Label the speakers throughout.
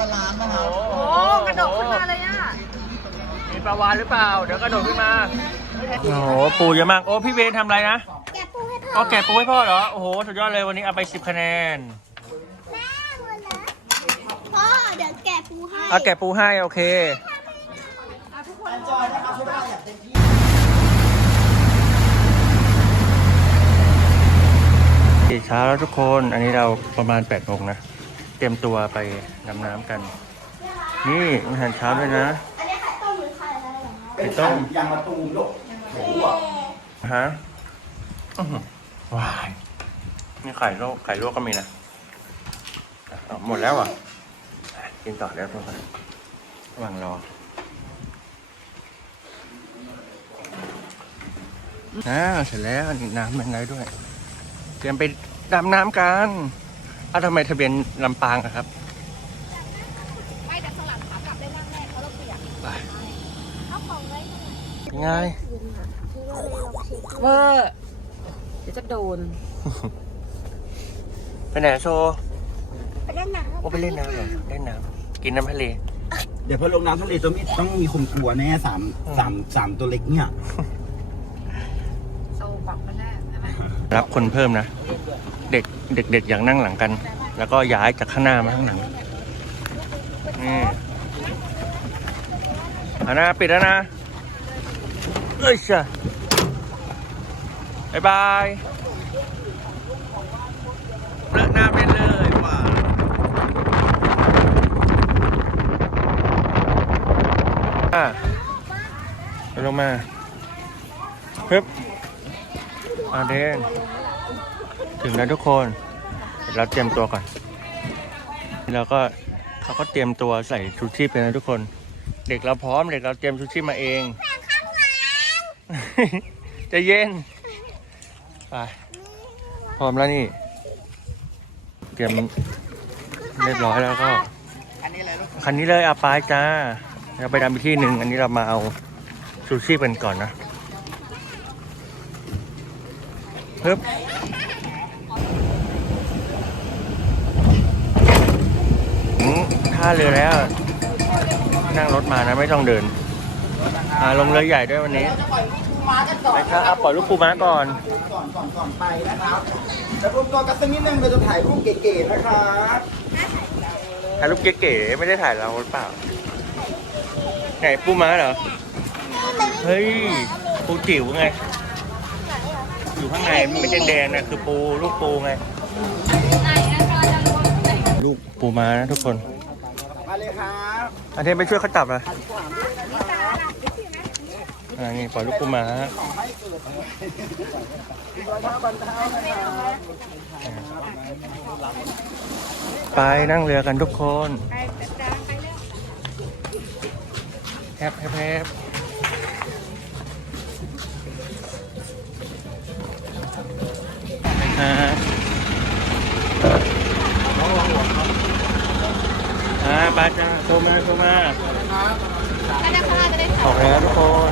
Speaker 1: บาลานซ์นะครับ
Speaker 2: โอ้กระโดดขึ้นมาเลยอะ
Speaker 3: มีปลาวานหรือเปล่า เดี๋ยวกระโดดขึ้นมา โอ้โห ปูเยอะมาก โอ้ พี่เบนทำอะไรนะ
Speaker 4: แกะปูให้พ่อ
Speaker 3: ก็แกะปูให้พ่อเหรอ โอ้โห สุดยอดเลยวันนี้เอาไป 10 คะแนน
Speaker 4: แม่หมดแล้วพ่อเดี๋ยวแกะปูให้
Speaker 3: เอาแกะปูให้ โอเค
Speaker 1: จอยนะครับช่วยได้อย่างเต็มที่
Speaker 3: อีกเช้าแล้วทุกคน อันนี้เราประมาณ8โมงนะ เตรียมตัวไปดำน้ำกัน นี่อาหารเช้าด้วยนะ
Speaker 4: อันนี้ไข่ต้มหรือไข่อะไรเหรอ
Speaker 3: ไข่ต้ม
Speaker 1: ยางมะตูมลูกหมูอะ
Speaker 3: ฮะอื้อหือว้ายนี่ไข่ลวกไข่ลวกก็มีนะอะเอาหมดแล้วอะ กินต่อแล้วทุกคนระหว่างรออ่าเสร็จแล้วนี่น้ำเป็นไรด้วย เตรียมไปดำน้ำกัน อ้าวทำไมทะเบียนลำปางอะครับ
Speaker 2: ไม่แต่ข้างหลังขากลับได้นั่งแน่เพราะเราเปียก
Speaker 3: ไป
Speaker 4: เอาของไว้
Speaker 3: เป็นไง
Speaker 2: เวอร์เดี๋ยวจะโดน
Speaker 3: ไปไหนอะโชว์
Speaker 4: ไปเล่นน้ำ
Speaker 3: โอ้ไปเล่นน้ำเหรอเล่นน้ำกินน้ำทะเล
Speaker 1: เดี๋ยวพอลงน้ำทะเลต้องมีต้องมีคนกลัวแน่สามสามสามตัวเล็กเนี่ย
Speaker 2: โซบักมาแน่ใช่ไหม
Speaker 3: รับคนเพิ่มนะ เเด็กเด็กๆอย่ากนั่งหลังกัน แล้วก็ย้ายจากข้างหน้ามาข้างหลังนี่อานะปิดแล้วนะเอ้ยช่ะบายบายเลิกหน้าไปเลยว่าอะลงมาฮึบอ่าเดน ถึงแล้วทุกคนเราเตรียมตัวก่อนแล้วก็เขาก็เตรียมตัวใส่ชูชีพไปนะทุกคน เด็กเราพร้อมเด็กเราเตรียมชูชีพมาเองจะเย็นไปพร้อมแล้วนี่ เตรียมเรียบร้อยแล้วก็คันนี้เลยอาปายจ้าเราไปดำอีกที่หนึ่งอันนี้เรามาเอาชูชีพกันก่อนนะฮึบถึ ท่าเรือแล้ว นั่งรถมานะ ไม่ต้องเดินอ่าลงเรือใหญ่ด้วยวันนี้
Speaker 1: เราจะปล่อยลูกปูม้ากันก่อน
Speaker 3: ไปครับอะปล่อยลูกปูม้าก่อน
Speaker 1: ก่อนก่อนก่อนไปนะครับเดี๋ยวรวมตัวกันสักนิดนึงเราจะถ่ายรูปเก๋ๆนะครับ
Speaker 3: ถ่ายรูปเก๋ๆไม่ได้ถ่ายเราหรือเปล่าไหนปูม้าเหรอเฮ้ยปูจิ๋วไง อยู่ข้างในมันไม่ใช่แดงนะคือปูลูกปูไง ลูกปูม้านะทุกคน
Speaker 1: มาเลยครับ
Speaker 3: อันเทนไปช่วยเขาจับนะอ่านี่ปล่อยลูกปูม้า
Speaker 1: ขอให้เกิดรอยเท้าบันเท้านะครับ
Speaker 3: ไปนั่งเรือกันทุกคนแฮปแฮปแฮปอ่า อ่าไปจ้าโทรมาโทรมา
Speaker 2: ก็ได้ข้างหน้าจะได้
Speaker 3: ออกแล้วทุกคน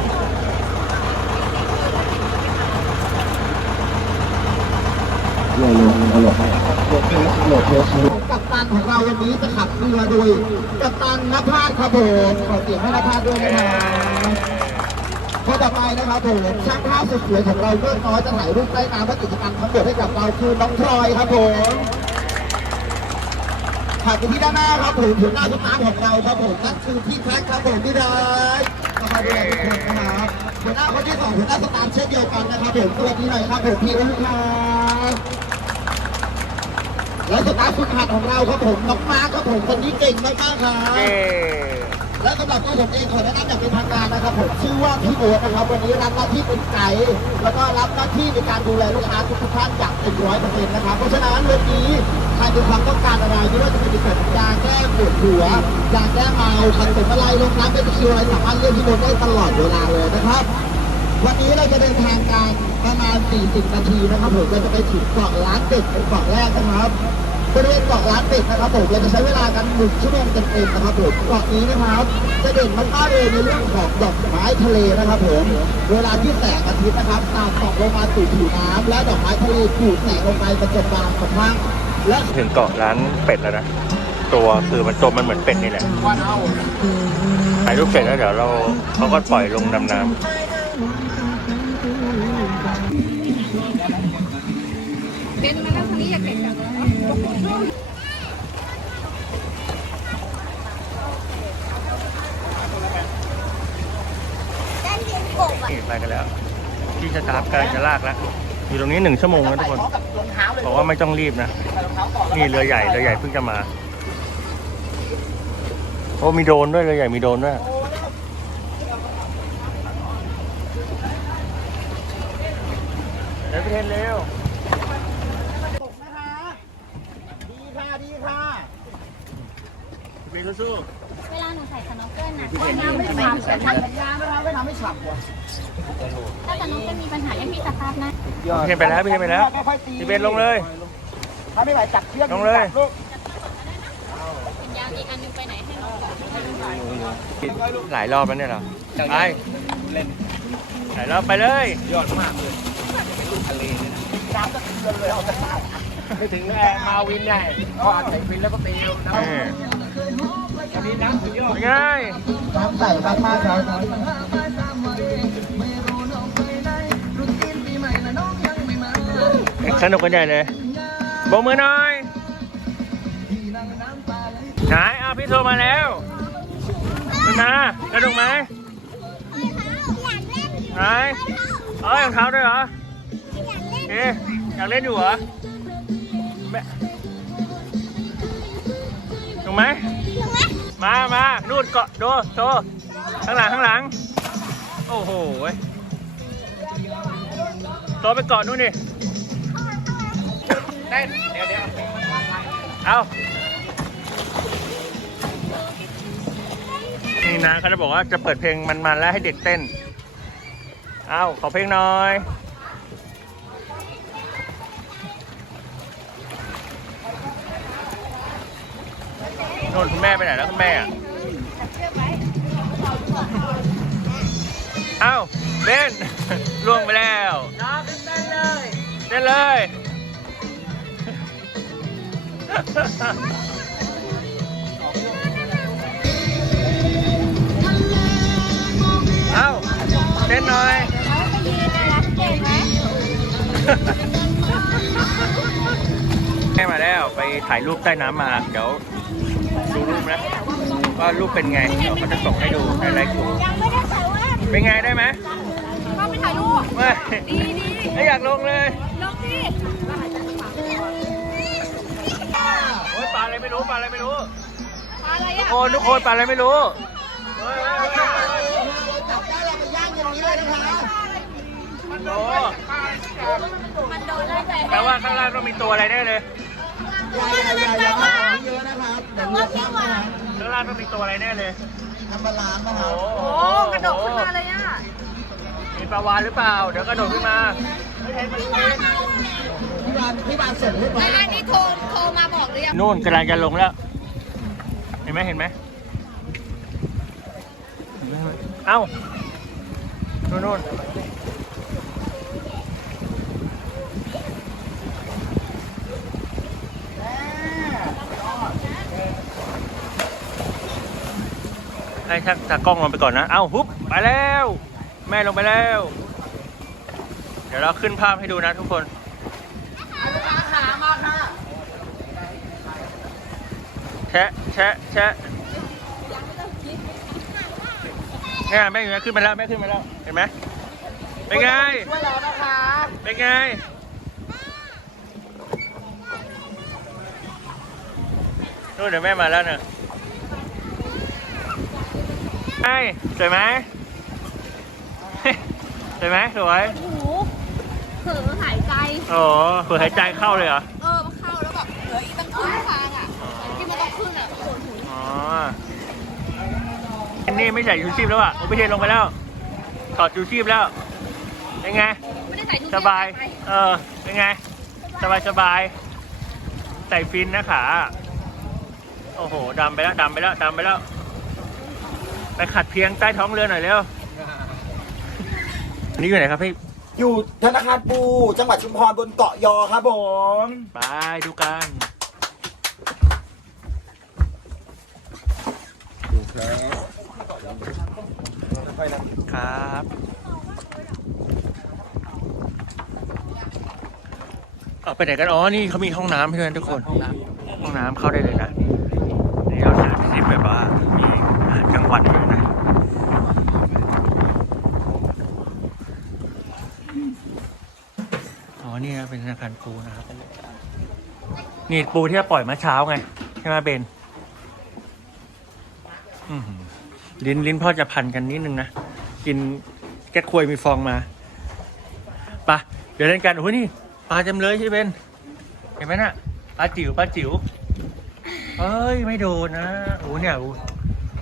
Speaker 1: กัปตันของเราวันนี้จะขับเรือโดยกัปตันนภาสครับผมขอเสียงให้นภาสด้วยนะครับข้อต่อไปนะครับผมช่างภาพสุดสวยของเราเมื่อน้อยจะถ่ายรูปใต้น้ำและกิจกรรมทั้งหมดให้กับเราคือน้องพลอยครับผม ถ่ายไปที่ด้านหน้าครับผมถึงหน้าทุกน้ำของเราครับผมนั่นคือพี่แท็กครับผมพี่ได้นะครับดูแลทุกคนนะครับหัวหน้าคนที่สองหัวหน้าสตาฟเช่นเดียวกันนะครับผมสวัสดีหน่อยครับผมพี่อุ้ยครับและสตาฟฝึกหัดของเราครับผมน้องมาร์คครับผมคนนี้เก่งมากๆครับ
Speaker 3: เย้
Speaker 1: และสำหรับตัวผมเองขอแนะนำอย่างเป็นทางการนะครับผมชื่อว่าพี่โอ๊ตนะครับวันนี้รับหน้าที่เป็นไกด์แล้วก็รับหน้าที่ในการดูแลลูกค้าทุกๆท่านอย่างเต็มร้อยเปอร์เซ็นต์นะครับเพราะฉะนั้นวันนี้ ใครมีความต้องการอะไรไม่ว่าจะเป็นในส่วนของยาแก้ปวดหัวยาแก้เมาคันเป็นอะไรลงน้ำเป็นตะคิวอะไรสามารถเรียกพี่โอ๊ตได้ตลอดเวลาเลยนะครับ วันนี้เราจะเดินทางกันประมาณ 40 นาทีนะครับผมเราจะไปถึงเกาะล้านเป็ดเป็นเกาะแรกนะครับบริเวณเกาะล้านเป็ดนะครับผมเราจะใช้เวลากันหนึ่งชั่วโมงเต็มๆนะครับผมเกาะนี้นะครับ จะเด่นมากๆเลยในเรื่องของดอกไม้ทะเลนะครับผมเวลาที่แสงอาทิตย์นะครับตามตกลงมาสู่ผิวน้ำและดอกไม้ทะเลถูกแสงลงไปกระจกบานสะพรั่ง และ
Speaker 3: ถึงเกาะร้านเป็ดแล้วนะ ตัวคือมันตัวมันเหมือนเป็ดนี่แหละถ่ายรูปเสร็จแล้วเดี๋ยวเราเขาก็ปล่อยลงดำน้ำ
Speaker 2: เป็นมาแล้วคนนี้อยากเก็บกัน
Speaker 4: ด้า
Speaker 3: ไปกันแล้ว ที่สตาฟกำลังจะลากแล้ว อยู่ตรงนี้หนึ่งชั่วโมงนะทุกคน
Speaker 1: บอ
Speaker 3: กว่าไม่ต้องรีบนะ
Speaker 1: ใส่รองเท้าก่อน
Speaker 3: นี่เรือใหญ่เรือใหญ่เพิ่งจะมา โอ้มีโดรนด้วยเรือใหญ่มีโดรนด้วยเดี๋ยวไปเทนเร็ว
Speaker 1: ตกนะคะดีค่ะดีค่ะ
Speaker 3: ไปสู้
Speaker 4: เวลาหนูใส่สโนว์เกิลน่ะ
Speaker 1: ว่ายน้ำไม่ทำแต่ทำสัญญาณนะคะไม่ทำให้ฉับว่ะ
Speaker 4: ถ้าสโนว์เกิลมีปัญหาให้พี่สภาพนะ
Speaker 3: พี่เทนไปแล้วพี่เทนไปแล้ว
Speaker 1: ค่อยๆตี
Speaker 3: พี่เบนลงเลย
Speaker 1: ถ้าไม่ไหวจับเชือก
Speaker 3: ลงเลย
Speaker 1: จับลูก
Speaker 4: เป็นยางอีกอันนึงไปไหนให้น้องก่อน
Speaker 3: หลายรอบแล้วเนี่ยเหรอไปหลายรอบไปเลย
Speaker 1: น้ำจะเตือนเลยเอาจะตาย
Speaker 5: ไม่ถึงแอร์มาวินไงพออัดใส่ฟินแล้วก็ตีแล้ว
Speaker 3: นี่
Speaker 5: อันนี้น้ำสุดยอด
Speaker 3: เป็นไง
Speaker 1: น้ำใส่มากมากๆครับ
Speaker 3: สนุกกันใหญ่เลยโบมือหน่อย ไหนเอาพี่โทรมาแล้วขึ้นมาสนุกไหม
Speaker 4: อยากเล่น
Speaker 3: ไหนเอ้ยรองเท้าด้วยเหรอ
Speaker 4: อเอ๊ะ
Speaker 3: อยากเล่นอยู่เหรอถูกไหม
Speaker 4: มา
Speaker 3: มานู่นเกาะดูโตข้างหลังข้างหลัง โอ้โหเว้ยโตไปเกาะนู่นดิ
Speaker 5: เต้นเดี๋ยวเดี๋ยว
Speaker 3: เอานี่นะเขาจะบอกว่าจะเปิดเพลงมันๆแล้วให้เด็กเต้น เอาขอเพลงหน่อยนู่นคุณแม่ไปไหนแล้วคุณแม่อะเอ้าเล่นล่วงไปแล้วเต้นเลยเต้นเลย เอ้าเต้นหน่อย
Speaker 4: เขาไปยืนนะเก่งไหม
Speaker 3: แม่มาแล้วไปถ่ายรูปใต้น้ำมา เดี๋ยวดูรูปนะว่ารูปเป็นไงเดี๋ยวเขาจะส่งให้ดูในไลฟ์กลุ่ม
Speaker 4: ยังไม่ได้ใส่ว่า
Speaker 3: เป็นไงได้ไหม
Speaker 2: เข้าไปถ่ายรูป
Speaker 3: ไม่
Speaker 2: ดีดี
Speaker 3: ไม่อยากลงเลย
Speaker 2: ลงดิ
Speaker 3: โอ้ยปลาอะไรไม่รู้ปลาอะไรไม่รู้
Speaker 2: ปลาอะไร
Speaker 3: ทุก
Speaker 2: อะ
Speaker 3: คนทุกคนปลาอะไรไม่รู้เฮ้ย
Speaker 1: จับได้เราไปย่างอย่างนี้เลยนะคะ
Speaker 3: โอ้
Speaker 2: มันโดนได้แต่
Speaker 3: แปลว่าข้างล่างต้องมีตัวอะไรแน่เลย
Speaker 1: อย่าอย่าอย่าอย่ามาแบบนี้เยอะนะครับเดี๋ยวเลือดข้ามนะ
Speaker 3: ข้างล่างต้องมีตัวอะไรแน่เลย
Speaker 1: ทำบาลานซ์นะครับ
Speaker 3: โอ้
Speaker 2: โอ้กระโดดขึ้นมาเลยอะ
Speaker 3: มีปลาวานหรือเปล่า เดี๋ยวกระโดดขึ้นมา
Speaker 1: พี่บานพี่ บานเสร็จเรียบร้อย
Speaker 2: อันนี้โทรโทรมาบอกหรือยัง
Speaker 3: นู่นกำลังจะลงแล้ว เห็นไหมเห็นไหมเห็นไหมเอ้านู่นนู่นให้ทักตากล้องลงไปก่อนนะ เอ้าฮุบไปแล้ว แม่ลงไปแล้ว เดี๋ยวเราขึ้นภาพให้ดูนะทุกคน
Speaker 1: ขามาค่ะ
Speaker 3: แชะแชะแชะเนี่ยแม่อยู่นะขึ้นมาแล้วแม่ขึ้นมาแล้วเห็นไหมเป็นไง
Speaker 1: ช่วยเรานะคะ
Speaker 3: เป็นไงนู่นเดี๋ยวแม่มาแล้วเนอะไงสวยไหมสวยไหมสวย
Speaker 2: โอ้โหเผลอหายใจ
Speaker 3: โอ้เผื่อหายใจเข้าเลยเหรอ
Speaker 2: อันนี่
Speaker 3: ไม่ใส่ชูชีพแล้วอะโอเปเทนลงไปแล้วถอดชูชีพแล้วเป็นไง
Speaker 2: ไม่ได้ใส่ชุด
Speaker 3: สบาย เออเป็นไง สบายสบายใส่ฟินนะขาโอ้โหดำไปแล้วดำไปแล้วดำไปแล้ว ไปขัดเพียงใต้ท้องเรือหน่อยเร็วอันนี้อยู่ไหนครับพี่
Speaker 1: อยู่ธนาคารปู จังหวัดชุมพรบนเกาะยอครับผม
Speaker 3: ไปดูกัน ครับเอาไปไหนกัน อ๋อ นี่เขามีห้องน้ำให้ด้วยนะทุกคน ห้องน้ำเข้าได้เลยนะ นี่เราถ่ายคลิปแบบว่ามีอาหารกลางวันด้วยนะอ๋อนี่เป็นธนาคารปูนะครับ นี่ปูที่เราปล่อยมาเช้าไง ใช่ไหมเบนอื้อหือ ลิ้นลิ้นพ่อจะพันกันนิดนึงนะ กินแก๊ควยมีฟองมาปะเดี๋ยวเล่นกันโอ้โหนี่ปลาจำเลยใช่ไหมเบนเห็นไหมน่ะปลาจิ๋วปลาจิ๋วเอ้ยไม่โดนนะโอ้เนี่ย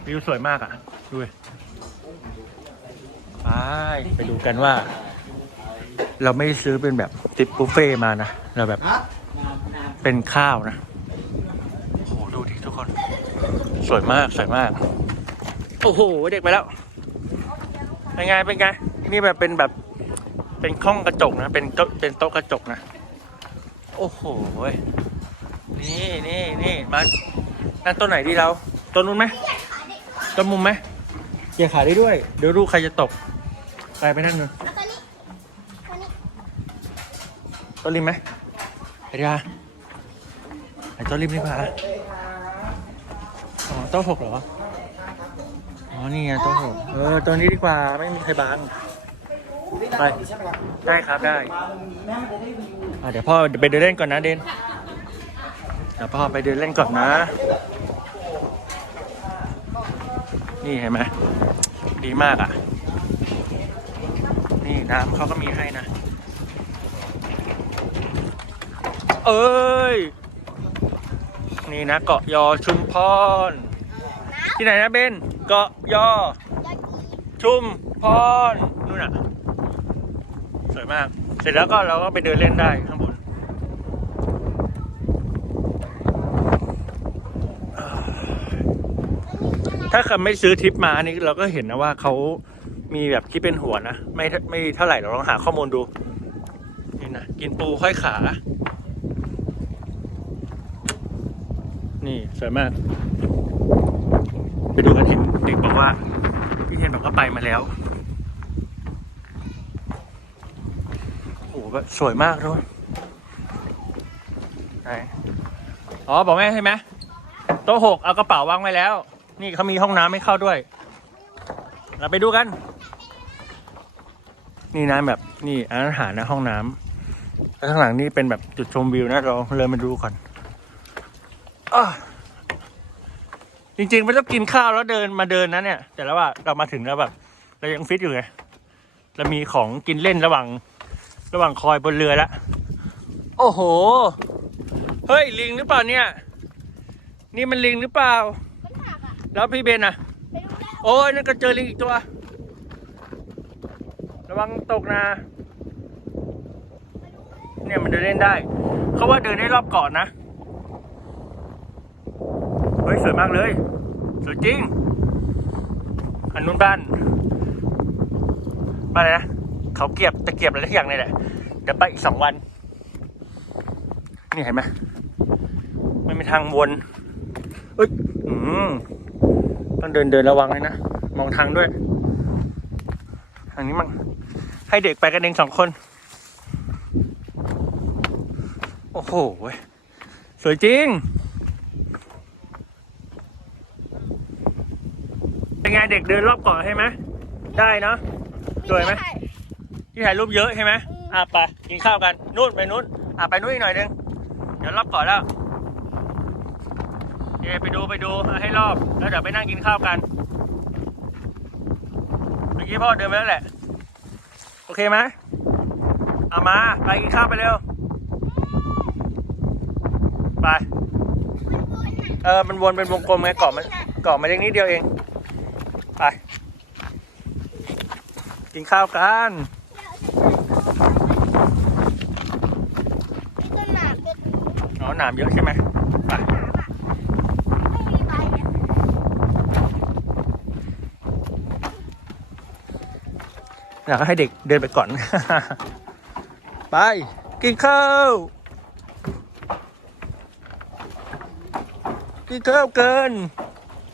Speaker 3: วิวสวยมากอะดูไปไปดูกันว่า เราไม่ซื้อเป็นแบบติปบุฟเฟ่มานะเราแบบเป็นข้าวนะโอ้ดูดิทุกคน สวยมากสวยมาก โอ้โห เด็กไปแล้ว เป็นไง เป็นไง นี่แบบเป็นแบบ เป็นข้องกระจกนะ เป็นโต๊ะเป็นโต๊ะกระจกนะ โอ้โห นี่นี่นี่มานั่นต้นไหนดีเรา ต้นนู้นไหมต้นมุมไหมเหยียดขาได้ด้วย เดี๋ยวดูใครจะตกไปไปนั่นนู่น
Speaker 4: เอาตัวนี้ตัวนี้
Speaker 3: ต้นริมไหมไปดีกว่าไอ้ต้นริมดีกว่าอ๋อต๊ะหกเหรอ นี่ไงโต๊ะหกเออตัวนี้ดีกว่าไม่มีใครบัง ไป ได้ครับได้อะเดี๋ยวพ่อไปเดินเล่นก่อนนะเดนเดี๋ยวพ่อไปเดินเล่นก่อนนะ นี่เห็นไหมดีมากอะ นี่น้ำเขาก็มีให้นะ เอ้ย นี่นะเกาะยอชุมพร ที่ไหนนะเบน เกาะยอ ชุมพรนู่นน่ะ สวยมาก เสร็จแล้วก็เราก็ไปเดินเล่นได้ข้างบนถ้าใครไม่ซื้อทริปมานี่เราก็เห็นนะว่าเขามีแบบคิดเป็นหัวนะ ไม่ไม่เท่าไหร่เราลองหาข้อมูลดู นี่นะ กินปูค่อยขา นี่ สวยมาก ไปดูกันเห็นเด็กบอกว่า พี่เทนบอกว่าไปมาแล้วโอ้โหแบบสวยมากด้วยไหนอ๋อ บอกแม่ใช่ไหมโต๊ะหกเอากระเป๋าวางไว้แล้ว นี่เขามีห้องน้ำให้เข้าด้วย เราไปดูกัน นี่นะแบบนี่อาหารนะห้องน้ำแล้วข้างหลังนี่เป็นแบบจุดชมวิวนะเราเลยมาดูก่อนอ้า จริงๆไม่ต้องกินข้าวแล้วเดินมาเดินนะเนี่ย แต่แล้วว่าเรามาถึงแล้วแบบเรายังฟิตอยู่ไงเรามีของกินเล่นระหว่าง ระหว่างคอยบนเรือแล้วโอ้โห เฮ้ยลิงหรือเปล่าเนี่ย นี่มันลิงหรือเปล่า
Speaker 4: มันหักอะ
Speaker 3: แล้วพี่เบนอะ
Speaker 4: ไปดูแล้ว
Speaker 3: โอ้ยนั่นก็เจอลิงอีกตัว ระวังตกนะ เนี่ยมันเดินเล่นได้ เขาว่าเดินได้รอบเกาะนนะ เฮ้ยสวยมากเลย สวยจริง อันนู้นบ้านบ้านอะไรนะเขาเกียบตะเกียบอะไรทุกอย่างเลยแหละเดี๋ยวไปอีกสองวัน นี่เห็นไหมไม่มีทางวนเอ้ยอืมต้องเดินเดินระวังเลยนะมองทางด้วยทางนี้มั่งให้เด็กไปกันเองสองคน โอ้โหสวยจริง เป็นไงเด็กเดินรอบเกาะใช่ไหมได้เนาะสวยไหมที่ถ่ายรูปเยอะใช่ไหมอะไปกินข้าวกันนู่นไปนู่นอะไปนู่นอีกหน่อยนึงเดี๋ยวรอบเกาะแล้วโอเคไปดูไปดูเอาให้รอบแล้วเดี๋ยวไปนั่งกินข้าวกันเมื่อกี้พ่อเดินไปแล้วแหละ โอเคไหมเอามาไปกินข้าวไปเร็วไปเออมันวนเป็นวงกลมไงเกาะมันเกาะมาเล็กนิดเดียวเอง ไป กินข้าวกัน
Speaker 4: มีต้นหมากเป็น
Speaker 3: อ๋อหนามเยอะใช่ไหมไป
Speaker 4: ไม่มีใบเนี่ย
Speaker 3: อยากให้เด็กเดินไปก่อน ไป กินข้าว กินข้าวเกิน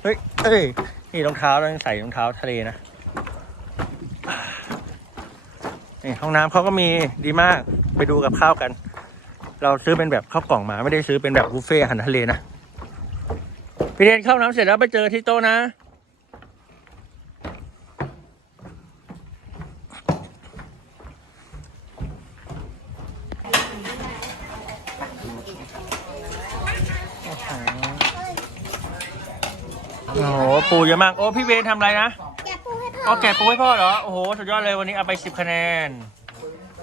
Speaker 3: เฮ้ย เอ้ย นี่รองเท้าเรายังใส่รองเท้าทะเลนะ นี่ห้องน้ำเขาก็มีดีมากไปดูกับข้าวกัน เราซื้อเป็นแบบข้าวกล่องมาไม่ได้ซื้อเป็นแบบบุฟเฟ่ต์อาหารทะเลนะพี่เทนเข้าน้ำเสร็จแล้วไปเจอที่โต๊ะนะ โอ้โหปูเยอะมาก โอ้ พี่เวนทำอะไรนะ เอาแกะปูให้พ่อเหรอ โอ้โห สุดยอดเลยวันนี้เอาไปสิบคะแนน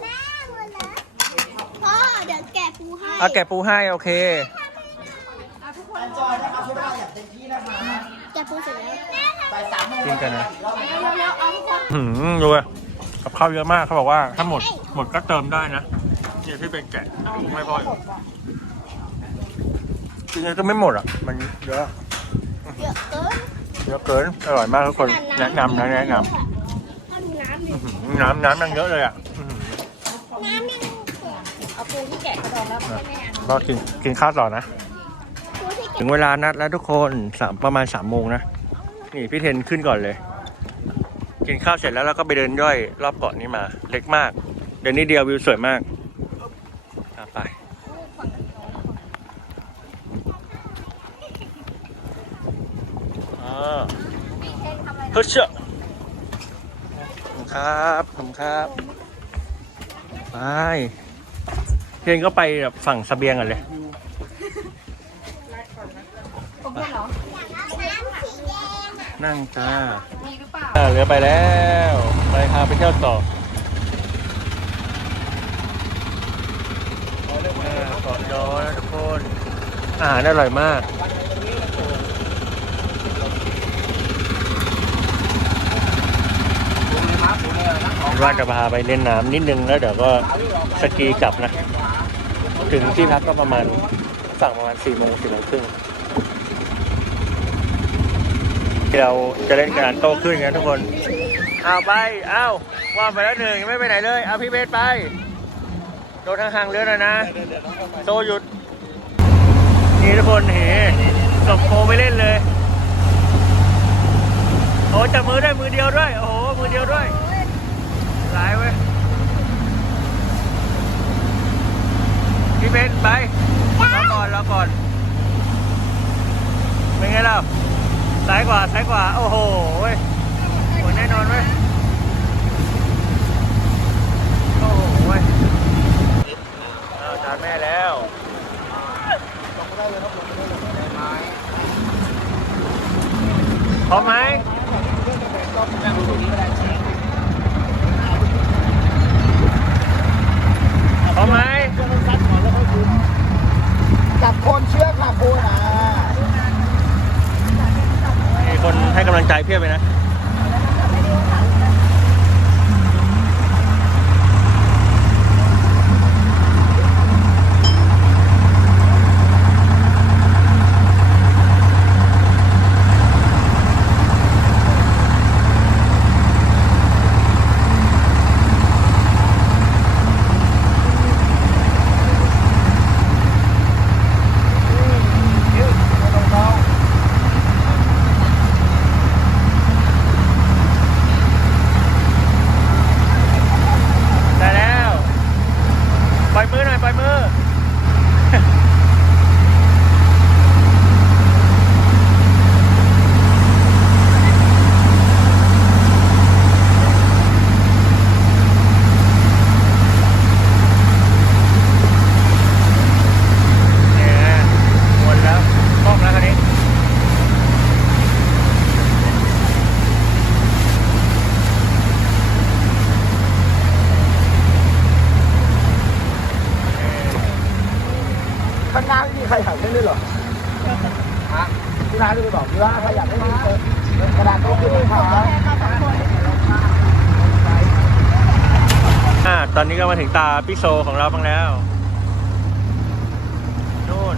Speaker 4: แม่หมดแล้วพ่อเดี๋ยวแกะปูให้
Speaker 3: เอาแกะปูให้โอเค
Speaker 1: จอยนะครับช่วยได้อย่างเต็มที่นะคะ
Speaker 4: แกะปูเสร็จแล้ว
Speaker 1: ไปสามโมง
Speaker 3: กินกันนะ
Speaker 4: เร็วๆเอาทุกคน
Speaker 3: หืมดูเลยกับข้าวเยอะมากเขาบอกว่าถ้าหมดหมดก็เติมได้นะนี่พี่เป็นแกะไม่พออยู่จริงๆก็ไม่หมดอะ มันเยอะ
Speaker 4: เยอะเกิน
Speaker 3: เยอะเกิน อร่อยมากทุกคน แนะนำนะแนะน
Speaker 4: ถ้าดูน้ำดิำ
Speaker 3: อื้อหือน้ำน้ำยังเยอะเลยอะอื้อหือ
Speaker 4: น้ำยัง
Speaker 2: เอาปูที่แกะกระดองแล้วมาให้แม่อะ
Speaker 3: ก็กินกินข้าวต่อนะ
Speaker 4: ปูที่
Speaker 3: ถึงเวลานัดแล้วทุกคนสามประมาณสามโมงนะ นี่พี่เทนขึ้นก่อนเลย กินข้าวเสร็จแล้วเราก็ไปเดินย่อยรอบเกาะนี้มา เล็กมาก เดินนิดเดียววิวสวยมากอะไปอ่าเฮ้ยเชื่อขอบคุณครับขอบคุณครับไปเทนก็ไปแบบฝั่งเสบียงก่อนเลย
Speaker 2: ผมเพื่อนเหรอ
Speaker 4: น้ำสีแดงอะ
Speaker 3: นั่งจ้า
Speaker 2: มีหรือเปล่า
Speaker 3: อ่าเรือไปแล้วไปพาไปเที่ยวต่ออ่าเกาะยอนะทุกคนอาหารอร่อยมาก ว่าจะพาไปเล่นน้ำนิดนึงแล้วเดี๋ยวก็สกีกลับนะ ถึงที่พักก็ประมาณฝั่งประมาณสี่โมงสี่โมงครึ่งเราจะเล่นกระดานโต้ขึ้นกันทุกคนเอาไปเอาว่าไปแล้วหนึ่งไม่ไปไหนเลยเอาพี่เบสไปโดนทางห่างเรือหน่อยนะโตหยุดนี่ทุกคนเห็ส่งโคไปเล่นเลยโอ้จับมือได้มือเดียวด้วย โอ้โหมือเดียวด้วย หลายเว้ยพี่เบนไปรอก่อนรอก่อนเป็นไงล่ะซ้ายกว่าซ้ายกว่า โอ้โหเว้ยโหแน่นอนเว้ย โอ้โหเว้ยเอาจานแม่แล้ว พร้อมไหม พร้อมไหม
Speaker 1: จับโคนเชือกค่ะปูนะ
Speaker 3: มีคนให้กำลังใจเพียบเลยนะ ได้แล้ว ปล่อยมือหน่อย ปล่อยมือ เนี่ยวนแล้วคล่องแล้วคันนี้
Speaker 1: ข้างหน้า ไม่มีใครอยากเล่นด้วยเหรอฮะพี่นาจะไปบอกพี่ว่าใครอยากเล่นกระดานโต๊ะขึ้นไหมคะ
Speaker 3: อ่าตอนนี้ก็มาถึงตาพี่โซของเราบ้างแล้วนู่น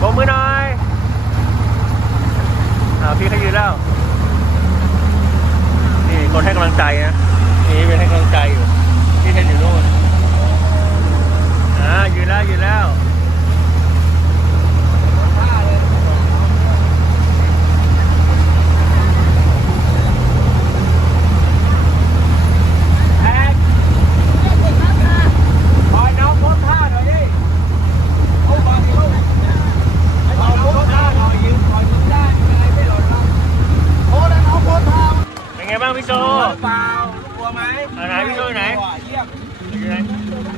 Speaker 3: บมือหน่อยอ่าพี่เขายืนแล้ว นี่คนให้กำลังใจนะ นี่เป็นให้กำลังใจอยู่ที่เห็นอยู่โน่นอ่ายืนแล้วยืนแล้ว
Speaker 5: ไหม
Speaker 3: เอาไหนพี่โซอยู่ไหน
Speaker 5: เยี่ยม
Speaker 3: อยู่ไหน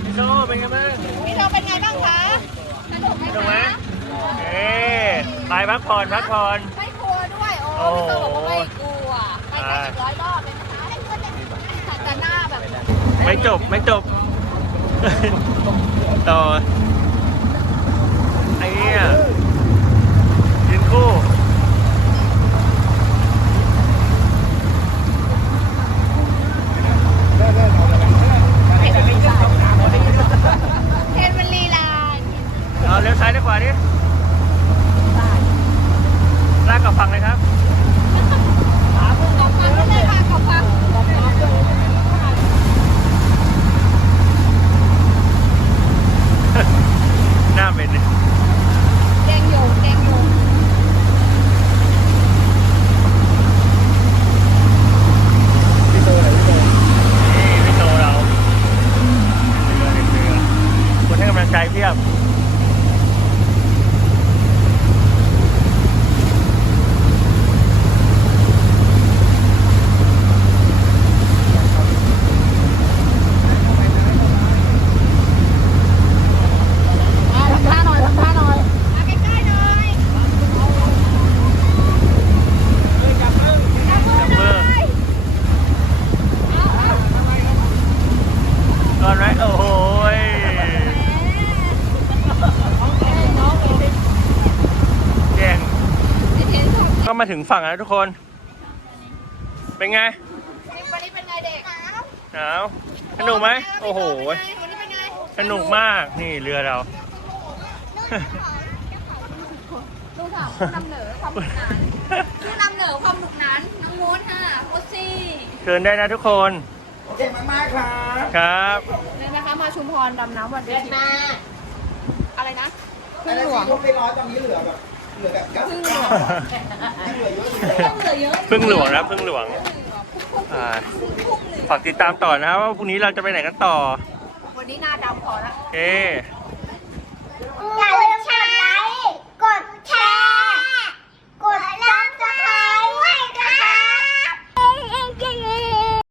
Speaker 3: พี่โซเป็นไงบ้าง
Speaker 2: พี่โซเป็นไงบ้างคะสนุกไหม
Speaker 3: ถูกไหม
Speaker 2: คะ
Speaker 3: เอ๊ไปพักผ่อนพักผ่อน
Speaker 2: ไม่กลัวด้วย โอ้
Speaker 3: โอ้
Speaker 2: พี่โซบอกว่าไม่กลัวไปกันอีกร้อยรอบเลยนะคะให้กลัวแต่แต่หน้าแบบ
Speaker 3: ไม่จบไม่จบ ต่อไอ้เนี่ยยืนคู่
Speaker 2: เทนมันลีลา
Speaker 3: เอาเลี้ยวซ้ายดีกว่าดิลากกลับฝั่งเลยครับ
Speaker 2: ขอบฟังไม่ได้ค่ะขอบฟัง
Speaker 3: หน้าเป็น
Speaker 2: เก่งอยู่เก่งอยู่
Speaker 3: นี่พี่โตเราเรือเรือ ไกลเพียบ
Speaker 4: ทำท่าหน่อยทำท่าหน่อย
Speaker 2: มาใกล้ๆหน่อย
Speaker 3: จับมือ ก่อนไหมโอ้โหยแย่งก็มาถึง ฝั่งแล้วทุกคน เป็นไง
Speaker 2: วันนี้เป็นไงเด็ก
Speaker 3: หนาวสนุกไหมโอ้โห
Speaker 2: วันนี้เป็นไง
Speaker 3: สนุกมากนี่เรือเรา
Speaker 2: ดูค่ะผู้นำเหนือความหนุกหนานผู้นำเหนือความหนุกหนานน้องโมดค่ะโคซี่
Speaker 3: เชิญได้นะทุกคน
Speaker 5: เก่งมากๆครับ
Speaker 3: ครับ
Speaker 4: เลยนะคะมาชุมพรดำน้ำวันเด็ก
Speaker 2: มา
Speaker 4: อะไรนะ
Speaker 6: แต่ละสีก็ไปร้อยตอนนี้เหลือแบบ
Speaker 3: พึ่งหลวงนะครับพึ่งหลวงฝากติดตามต่อนะครับว่าพรุ่งนี้เราจะไปไหนกันต่อ
Speaker 4: วันนี้นาดำพอละ
Speaker 3: โอเค
Speaker 4: อย่าลืมกดไลค์ กดแชร์